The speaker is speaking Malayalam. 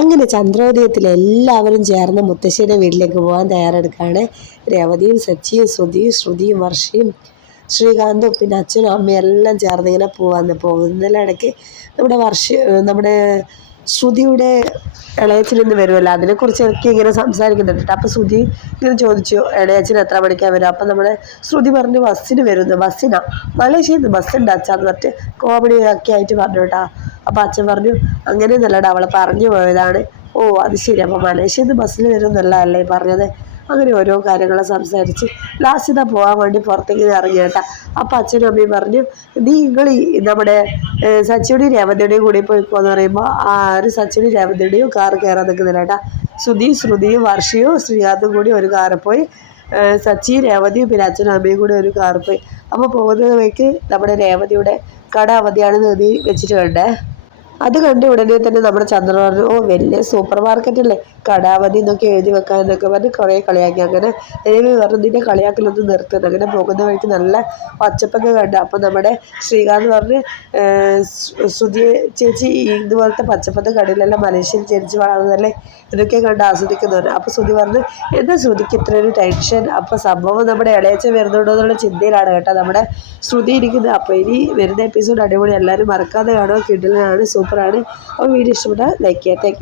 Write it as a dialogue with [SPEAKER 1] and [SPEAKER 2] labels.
[SPEAKER 1] അങ്ങനെ ചന്ദ്രോദയത്തിൽ എല്ലാവരും ചേർന്ന് മുത്തശ്ശിയുടെ വീട്ടിലേക്ക് പോകാൻ തയ്യാറെടുക്കുകയാണ്. രേവതിയും സച്ചിയും ശ്രുതിയും ശ്രുതിയും വർഷയും ശ്രീകാന്തും പിന്നെ അച്ഛനും അമ്മയും എല്ലാം ചേർന്ന് ഇങ്ങനെ പോകാൻ പോകുന്നതിനിടയ്ക്ക് നമ്മുടെ വർഷ നമ്മുടെ ശ്രുതിയുടെ ഇളയച്ചൻ ഇന്ന് വരുമല്ലോ അതിനെക്കുറിച്ചൊക്കെ ഇങ്ങനെ സംസാരിക്കുന്നുണ്ട്. കേട്ടോ അപ്പോൾ ശ്രുതി ഇങ്ങനെ ചോദിച്ചു ഇളയച്ചൻ എത്ര മണിക്കാണ് വരും? അപ്പം നമ്മുടെ ശ്രുതി പറഞ്ഞു ബസ്സിന് വരുന്നു ബസ്സിനാ. മലേഷ്യയിൽ നിന്ന് ബസ്സുണ്ട് അച്ഛാന്ന് പറഞ്ഞിട്ട് കോമഡി ഒക്കെ ആയിട്ട് പറഞ്ഞു കേട്ടോ. അപ്പോൾ അച്ഛൻ പറഞ്ഞു അങ്ങനെ നല്ലടാ അവളെ പറഞ്ഞു പോയതാണ്. ഓ അത് ശരി. അപ്പോൾ മലേഷ്യയിൽ നിന്ന് ബസ്സിൽ വരുന്നല്ല അല്ലേ പറഞ്ഞത്? അങ്ങനെ ഓരോ കാര്യങ്ങൾ സംസാരിച്ച് ലാസ്റ്റ് ഇതാ പോകാൻ വേണ്ടി പുറത്തേക്ക് ഇറങ്ങി കേട്ടാ. അപ്പം അച്ഛനും അമ്മയും പറഞ്ഞു നീ നിങ്ങൾ നമ്മുടെ സച്ചിയുടെ രേവതിയുടെയും കൂടി പോയിക്കോന്ന് പറയുമ്പോൾ ആരും സച്ചിയുടെ രേവതിയുടെയും കാർ കയറാൻ നിൽക്കുന്നില്ല കേട്ടാ. ശ്രുതിയും ശ്രുതിയും വർഷയും ശ്രീകാന്തും കൂടി ഒരു കാറിൽ പോയി സച്ചി രേവതിയും പിന്നെ അച്ഛനും അമ്മയും കൂടി ഒരു കാർ പോയി. അപ്പോൾ പോകുന്നതിലേക്ക് നമ്മുടെ രേവതിയുടെ കട അവധിയാണെന്ന് എഴുതി വെച്ചിട്ട് വേണ്ടേ അത് കണ്ട് ഉടനെ തന്നെ നമ്മുടെ ചന്ദ്രൻ പറഞ്ഞു ഓ വലിയ സൂപ്പർ മാർക്കറ്റ് അല്ലേ? കടാവതി എന്നൊക്കെ എഴുതി വെക്കാനൊക്കെ പറഞ്ഞ് കുറേ കളിയാക്കി. അങ്ങനെ ദേവി പറഞ്ഞു നിന്റെ കളിയാക്കലൊന്നും നിർത്തുന്നു അങ്ങനെ പോകുന്ന വഴിക്ക് നല്ല പച്ചപ്പൊക്കെ കണ്ടു. അപ്പം നമ്മുടെ ശ്രീകാന്ത് പറഞ്ഞ് "ഏഹ്, ശ്രു- ശ്രുതി ചേച്ചി ഇതുപോലത്തെ പച്ചപ്പത്തെ കടയിലെല്ലാം മനുഷ്യൻ ജനിച്ച് വളർന്നതല്ലേ? ഇതൊക്കെ കണ്ട് ആസ്വദിക്കുന്നവരാണ് അപ്പോൾ ശ്രുതി പറഞ്ഞു എന്താ ശ്രുതിക്ക് ഇത്ര ഒരു ടെൻഷൻ അപ്പോൾ സംഭവം നമ്മുടെ ഇളയച്ചൻ വരുന്നുണ്ടോ എന്നുള്ള ചിന്തയിലാണ് കേട്ടോ നമ്മുടെ ശ്രുതി ഇരിക്കുന്നത്. അപ്പോൾ ഇനി വരുന്ന എപ്പിസോഡ് അടിപൊളി. എല്ലാവരും മറക്കാതെ കാണുക. കിടലാണ് സൂപ്പറാണ്. അപ്പോൾ വീഡിയോ ഇഷ്ടപ്പെട്ടാൽ ലൈക്ക് ചെയ്യുക. താങ്ക്